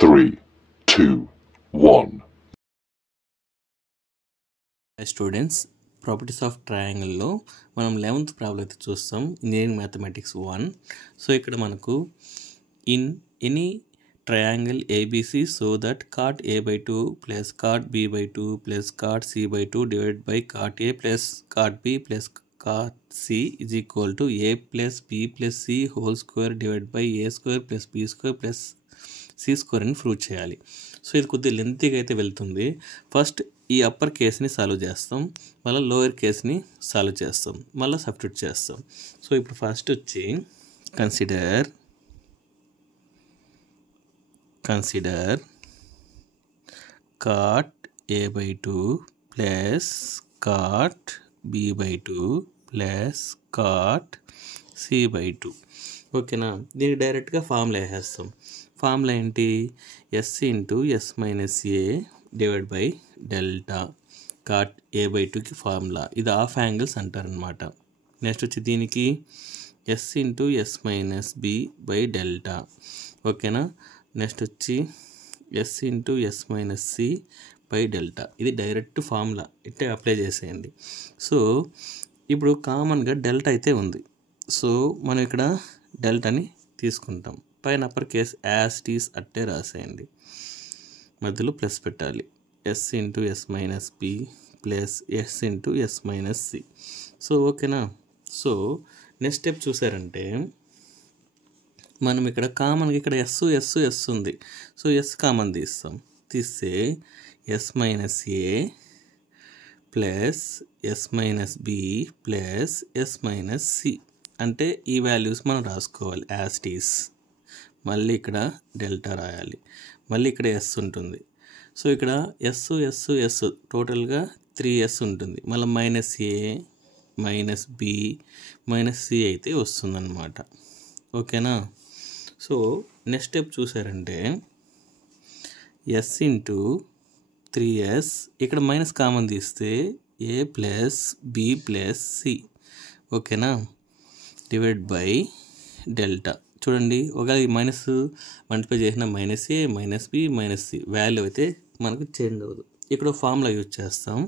3, 2, 1. Students, properties of ట్రయాంగిల్లో మనం 11th problem అయితే చూస్తాం, ఇంజనీరింగ్ మ్యాథమెటిక్స్ 1. సో ఇక్కడ మనకు in any triangle ABC so that cot a/2 plus cot b/2 plus cot c/2 divide by cot a plus cot b plus cot c is equal to a plus b plus c whole square divide by a square plus b square plus c square అని prove చేయాలి. So ఇది కొద్దిగా లెంతీగా అయితే వెళ్తుంది. First ఈ upper కేస్ని solve చేస్తాం, మళ్ళీ lower కేస్ని solve చేస్తాం, మళ్ళీ సబ్స్టిట్యూట్ చేస్తాం. సో ఇప్పుడు ఫస్ట్ వచ్చి consider cot a/2 plus cot b/2 plus cot c/2. ఓకేనా, దీనికి డైరెక్ట్గా ఫార్ములా వేసేస్తాం. ఫార్ములా ఏంటి? s into S minus A divide by delta cot a/2కి ఫార్ములా. ఇది హాఫ్ యాంగిల్స్ అంటారనమాట. నెక్స్ట్ వచ్చి దీనికి s into S minus B by delta. ఓకేనా, నెక్స్ట్ వచ్చి s into S minus C by delta. ఇది డైరెక్ట్ ఫార్ములా, ఇట్టే అప్లై చేసేయండి. సో ఇప్పుడు కామన్గా డెల్టా అయితే ఉంది, సో మనం ఇక్కడ డెల్టాని తీసుకుంటాం. పైన అప్పర్ కేస్ యాజ్ టీస్ అట్టే రాసేయండి, మధ్యలో ప్లస్ పెట్టాలి. S into S minus B plus S into S minus C. So ఓకేనా. సో నెక్స్ట్ స్టెప్ చూసారంటే మనం ఇక్కడ కామన్గా ఇక్కడ ఎస్ ఉంది, సో ఎస్ కామన్ తీస్తే S minus A plus S minus B plus S minus C అంటే ఈ వాల్యూస్ మనం రాసుకోవాలి యాజ్ టీస్. మళ్ళీ ఇక్కడ డెల్టా రాయాలి, మళ్ళీ ఇక్కడ ఎస్ ఉంటుంది. సో ఇక్కడ ఎస్ టోటల్గా 3s ఉంటుంది. మళ్ళీ minus A minus B minus C అయితే వస్తుందన్నమాట. ఓకేనా. సో నెక్స్ట్ స్టెప్ చూసారంటే ఎస్ ఇంటూ 3s, ఇక్కడ మైనస్ కామన్ తీస్తే A plus B plus C. ఓకేనా, డివైడ్ బై డెల్టా. చూడండి, ఒకవేళ ఈ మైనస్ మల్టిప్లై చేసిన minus A minus B minus C value అయితే మనకు చేంజ్ అవ్వదు. ఇక్కడ ఫార్ములా యూజ్ చేస్తాం.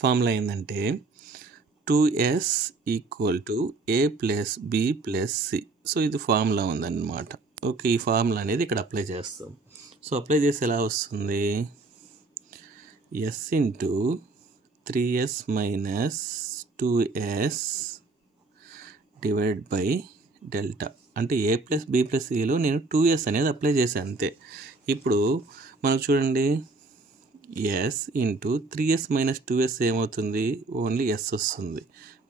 ఫార్ములా ఏంటంటే 2s equal to A plus B plus c. So ఇది ఫార్ములా ఉందన్నమాట. ఓకే, ఈ ఫార్ములా అనేది ఇక్కడ అప్లై చేస్తాం. సో అప్లై చేసి ఎలా వస్తుంది? S into 3s minus 2s divide by delta. అంటే ఏ ప్లస్ బి ప్లస్ సిలో నేను 2s అనేది అప్లై చేశాను అంతే. ఇప్పుడు మనకు చూడండి, yes into 3s minus 2s ఏమవుతుంది? ఓన్లీ ఎస్ వస్తుంది,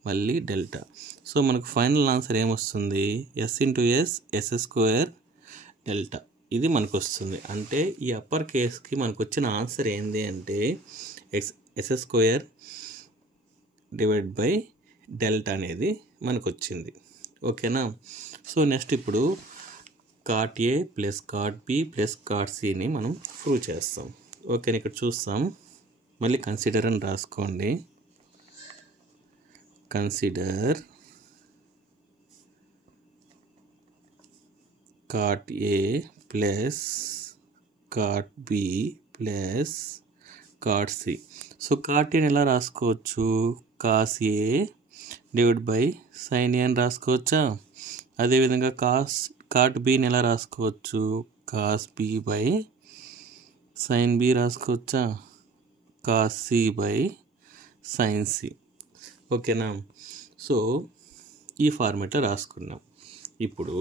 మళ్ళీ డెల్టా. సో మనకు ఫైనల్ ఆన్సర్ ఏమొస్తుంది? S into s square delta. ఇది మనకు వస్తుంది. అంటే ఈ అప్పర్ కేస్కి మనకు వచ్చిన ఆన్సర్ ఏంది అంటే S square divide by delta అనేది మనకు వచ్చింది. ఓకేనా. సో నెక్స్ట్ ఇప్పుడు cot A plus cot B plus cot సిని మనం ప్రూవ్ చేస్తాం. ఓకేనా, ఇక్కడ చూస్తాం. మళ్ళీ కన్సిడర్ అని రాసుకోండి. Consider cot A plus cot B plus cot C. So cot ఏని ఎలా రాసుకోవచ్చు? Cos A divide by sine A అని రాసుకోవచ్చా? అదేవిధంగా కాట్ బిని ఎలా రాసుకోవచ్చు? Cos B by sine B రాసుకోవచ్చా? Cos C by sine C. ఓకేనా. సో ఈ ఫార్మేట్లో రాసుకున్నాం. ఇప్పుడు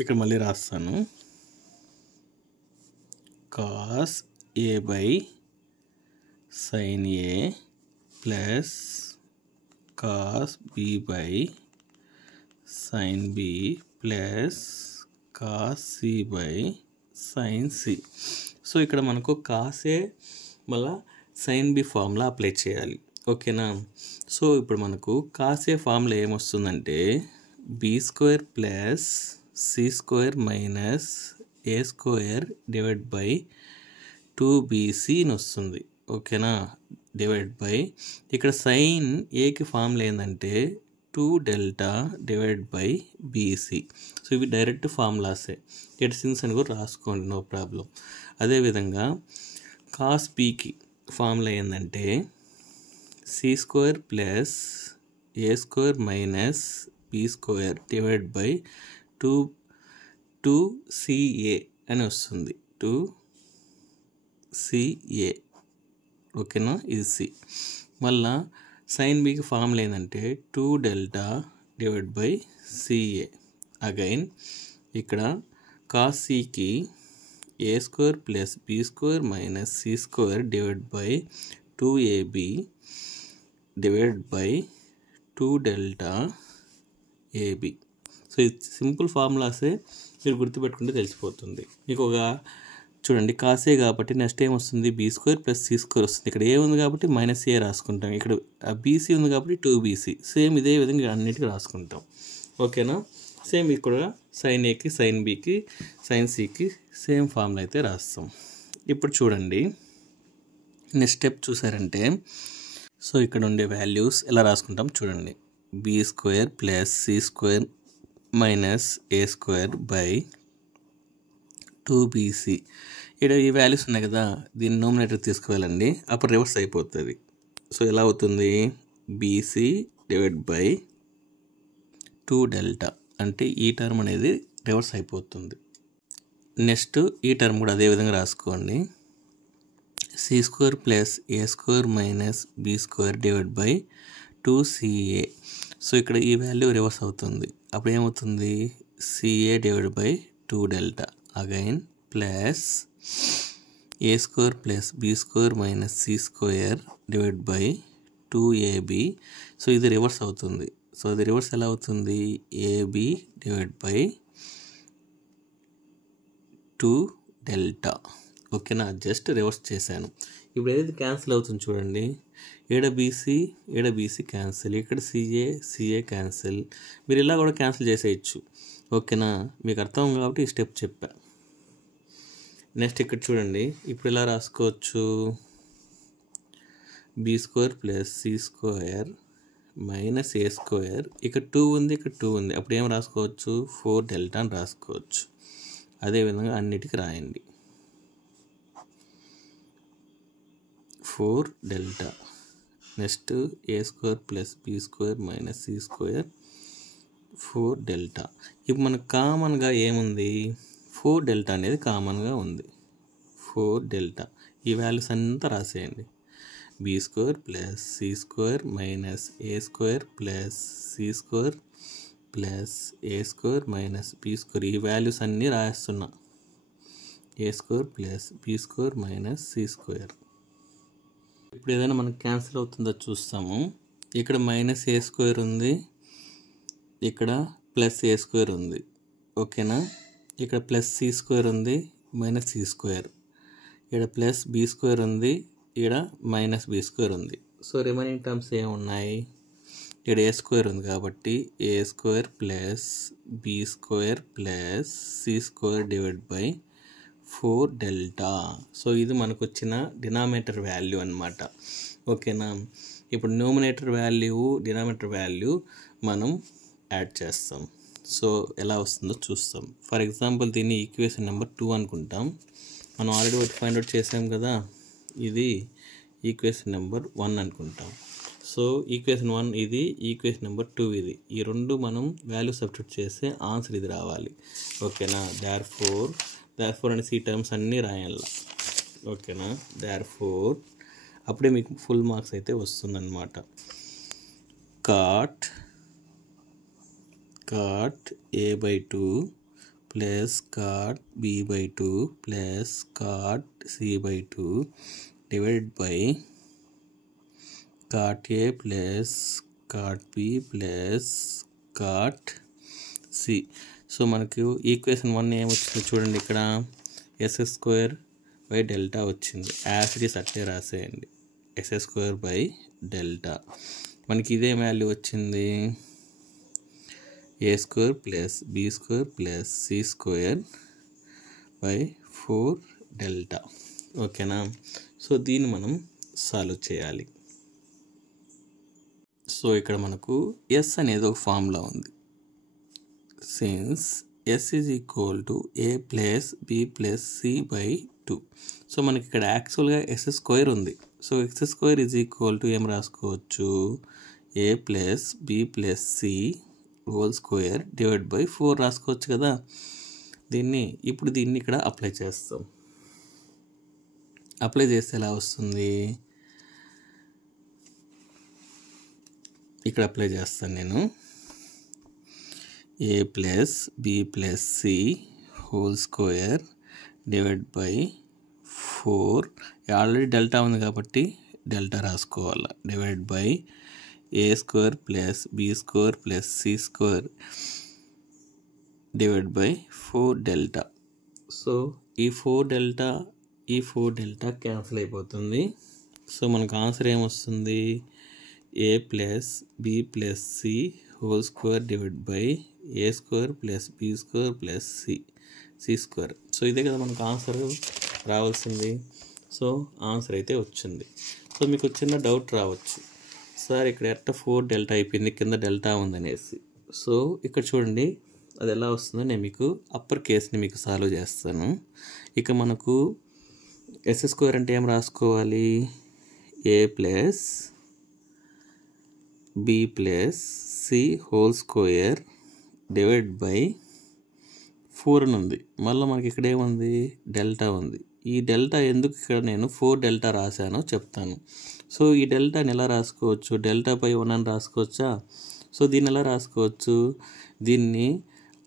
ఇక్కడ మళ్ళీ రాస్తాను. Cos A by sine A plus cos B by sine B plus cos C by sine C. So ఇక్కడ మనకు కాస్ ఏ మళ్ళా సైన్ బి ఫార్ములా అప్లై చేయాలి. ఓకేనా. సో ఇప్పుడు మనకు కాస్ ఏ ఫార్ములా ఏమొస్తుందంటే B square plus C square minus A square divide by 2bc అని వస్తుంది. ఓకేనా. డివైడ్ బై ఇక్కడ సైన్ ఏకి ఫార్ములా ఏంటంటే 2 delta divide by BC. So ఇవి డైరెక్ట్ ఫార్ములాసే, ఎడిసిన్స్ అని కూడా రాసుకోండి, నో ప్రాబ్లం. అదేవిధంగా కాస్ బీకి ఫార్ములా ఏంటంటే C square plus A square minus B square divide by 2CA అని వస్తుంది. 2CA, ఓకేనా, ఇది సి. మళ్ళా సైన్ బీకి ఫార్ములా ఏంటంటే 2 delta divide by CA. Again ఇక్కడ కాస్ సికి A square plus B square minus C square divide by 2AB divide by 2 delta AB. So ఇది సింపుల్ ఫార్ములాసే, మీరు గుర్తుపెట్టుకుంటే తెలిసిపోతుంది మీకు. ఒక చూడండి, కాసే కాబట్టి నెక్స్ట్ ఏం వస్తుంది, b square plus C square వస్తుంది. ఇక్కడ ఏ ఉంది కాబట్టి మైనస్ ఏ రాసుకుంటాం, ఇక్కడ బీసీ ఉంది కాబట్టి 2BC. సేమ్ ఇదే విధంగా అన్నిటికీ రాసుకుంటాం, ఓకేనా. సేమ్ ఇక్కడ సైన్ ఏకి, సైన్ బీకి, సైన్ సికి సేమ్ ఫార్ములా అయితే రాస్తాం. ఇప్పుడు చూడండి, నెక్స్ట్ స్టెప్ చూసారంటే, సో ఇక్కడ ఉండే వాల్యూస్ ఎలా రాసుకుంటాం చూడండి. B square plus C square minus A square by 2BC. ఇక్కడ ఈ వాల్యూస్ ఉన్నాయి కదా, దీన్ని నోమినేటర్ తీసుకువెళ్ళండి, అప్పుడు రివర్స్ అయిపోతుంది. సో ఎలా అవుతుంది, బీసీ డివైడ్ బై 2 డెల్టా, అంటే ఈ టర్మ్ అనేది రివర్స్ అయిపోతుంది. నెక్స్ట్ ఈ టర్మ్ కూడా అదే విధంగా రాసుకోండి. C square plus A square minus B square divide by 2CA. So ఇక్కడ ఈ వాల్యూ రివర్స్ అవుతుంది, అప్పుడు ఏమవుతుంది, CA divide by 2 delta. Again plus A square plus B square minus C square divide by 2AB. So ఇది reverse అవుతుంది. So ఇది reverse ఎలా అవుతుంది, AB డివైడ్ బై 2 డెల్టా, ఓకేనా. జస్ట్ రివర్స్ చేశాను. ఇప్పుడు ఏదైతే క్యాన్సిల్ అవుతుంది చూడండి, ఏడ బీసీ క్యాన్సిల్, ఇక్కడ సిఏ క్యాన్సిల్. మీరు ఇలా కూడా క్యాన్సిల్ చేసేయచ్చు, ఓకేనా. మీకు అర్థం కాబట్టి ఈ స్టెప్ చెప్పా. నెక్స్ట్ ఇక్కడ చూడండి, ఇప్పుడు ఇలా రాసుకోవచ్చు, B square plus C square minus A square. ఇక్కడ 2 ఉంది, ఇక్కడ 2 ఉంది, అప్పుడు ఏం రాసుకోవచ్చు, 4 డెల్టా అని రాసుకోవచ్చు. అదేవిధంగా అన్నిటికీ రాయండి, 4 delta. Next A square plus B square minus C square 4 delta. ఇప్పుడు మనకు కామన్గా ఏముంది, 4 డెల్టా అనేది కామన్గా ఉంది. 4 డెల్టా, ఈ వాల్యూస్ అంతా రాసేయండి. B square plus C square minus A square plus C square plus A square minus B square, ఈ వాల్యూస్ అన్నీ రాస్తున్నా. A square plus B square minus C square. ఇప్పుడు ఏదైనా మనకు క్యాన్సిల్ అవుతుందో చూస్తాము. ఇక్కడ మైనస్ ఏ స్క్వేర్ ఉంది, ఇక్కడ ప్లస్ ఏ స్క్వేర్ ఉంది, ఓకేనా. ఇక్కడ ప్లస్ సి స్క్వేర్ ఉంది, మైనస్ సి స్క్వేర్. ఇక్కడ ప్లస్ బి స్క్వేర్ ఉంది, ఇక్కడ మైనస్ బి స్క్వేర్ ఉంది. సో రిమైనింగ్ టర్మ్స్ ఏమున్నాయి, ఇక్కడ ఏ స్క్వేర్ ఉంది కాబట్టి A square plus B square plus C square divide by 4 delta. So ఇది మనకు వచ్చిన డినామినేటర్ వాల్యూ అన్నమాట, ఓకేనా. ఇప్పుడు న్యూమినేటర్ వాల్యూ, డినామినేటర్ వాల్యూ మనం యాడ్ చేస్తాం. సో ఎలా వస్తుందో చూస్తాం. ఫర్ ఎగ్జాంపుల్ దీన్ని ఈక్వేషన్ నెంబర్ 2 అనుకుంటాం. మనం ఆల్రెడీ ఒకటి ఫైండ్ అవుట్ చేసాం కదా, ఇది ఈక్వేషన్ నెంబర్ 1 అనుకుంటాం. సో ఈక్వేషన్ 1 ఇది, ఈక్వేషన్ నెంబర్ 2 ఇది. ఈ రెండు మనం వాల్యూ సబ్స్టిట్యూట్ చేస్తే ఆన్సర్ ఇది రావాలి, ఓకేనా. దేర్ఫోర్ అనేసి ఈ టర్మ్స్ అన్నీ రాయాల, ఓకేనా. దేర్ఫోర్ అప్పుడే మీకు ఫుల్ మార్క్స్ అయితే వస్తుందన్నమాట. Cot A/2 plus cot B/2 plus cot C/2 divide by cot A plus cot B plus cot C. So మనకు ఈక్వేషన్ 1 ఏమొచ్చింది చూడండి, ఇక్కడ s² బై డెల్టా వచ్చింది. యాజ్ ఇట్ ఈస్ అట్టే రాసేయండి, s² బై డెల్టా. మనకి ఇదే వాల్యూ వచ్చింది, a² plus b² plus c² by 4 delta, ఓకేనా. సో దీన్ని మనం సాల్వ్ చేయాలి. సో ఇక్కడ మనకు ఎస్ అనేది ఒక ఫార్ములా ఉంది. Since S is equal to A plus B plus C by 2. So మనకి ఇక్కడ యాక్చువల్గా ఎస్ స్క్వేర్ ఉంది. So X square is equal to ఏం రాసుకోవచ్చు, A plus B plus C whole square divide by 4 రాసుకోవచ్చు కదా. ఇప్పుడు దీన్ని ఇక్కడ అప్లై చేస్తాం. అప్లై చేస్తే ఎలా వస్తుంది, ఇక్కడ అప్లై చేస్తాను నేను. A plus B plus C whole square divide by 4, already delta ఉంది కాబట్టి డెల్టా రాసుకోవాలి, divide by A square plus B square plus C square divide by 4 delta. So ఈ 4 డెల్టా క్యాన్సిల్ అయిపోతుంది. సో మనకు ఆన్సర్ ఏమొస్తుంది, A plus B plus C whole square divide by A square plus B square plus C square. So ఇదే కదా మనకు answer రావాల్సింది. So answer అయితే వచ్చింది. సో మీకు చిన్న డౌట్ రావచ్చు, సార్ ఇక్కడ ఎట్ట 4 డెల్టా అయిపోయింది, కింద డెల్టా ఉందనేసి. సో ఇక్కడ చూడండి అది ఎలా వస్తుందో నేను మీకు అప్పర్ కేస్ని మీకు సాల్వ్ చేస్తాను. ఇక మనకు ఎస్ స్క్వేర్ అంటే ఏం రాసుకోవాలి, A plus B plus C whole square divide by 4 అని ఉంది. మళ్ళీ మనకి ఇక్కడ ఏముంది, డెల్టా ఉంది. ఈ డెల్టా ఎందుకు ఇక్కడ నేను 4 డెల్టా రాశానో చెప్తాను. సో ఈ డెల్టాని ఎలా రాసుకోవచ్చు, డెల్టా బై 1 అని రాసుకోవచ్చా. సో దీన్ని ఎలా రాసుకోవచ్చు, దీన్ని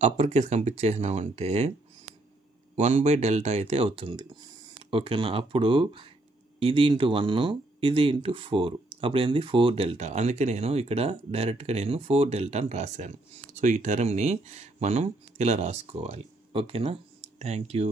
అప్పర్ కేస్ పంపించేసినామంటే 1 బై డెల్టా అయితే అవుతుంది. ఓకేనా. అప్పుడు ఇది ఇంటూ 1 ఇది ఇంటూ 4, అప్పుడు ఏంది 4 డెల్టా. అందుకే నేను ఇక్కడ డైరెక్ట్గా 4 డెల్టా అని రాశాను. సో ఈ టర్మ్ని మనం ఇలా రాసుకోవాలి. ఓకేనా. Thank you.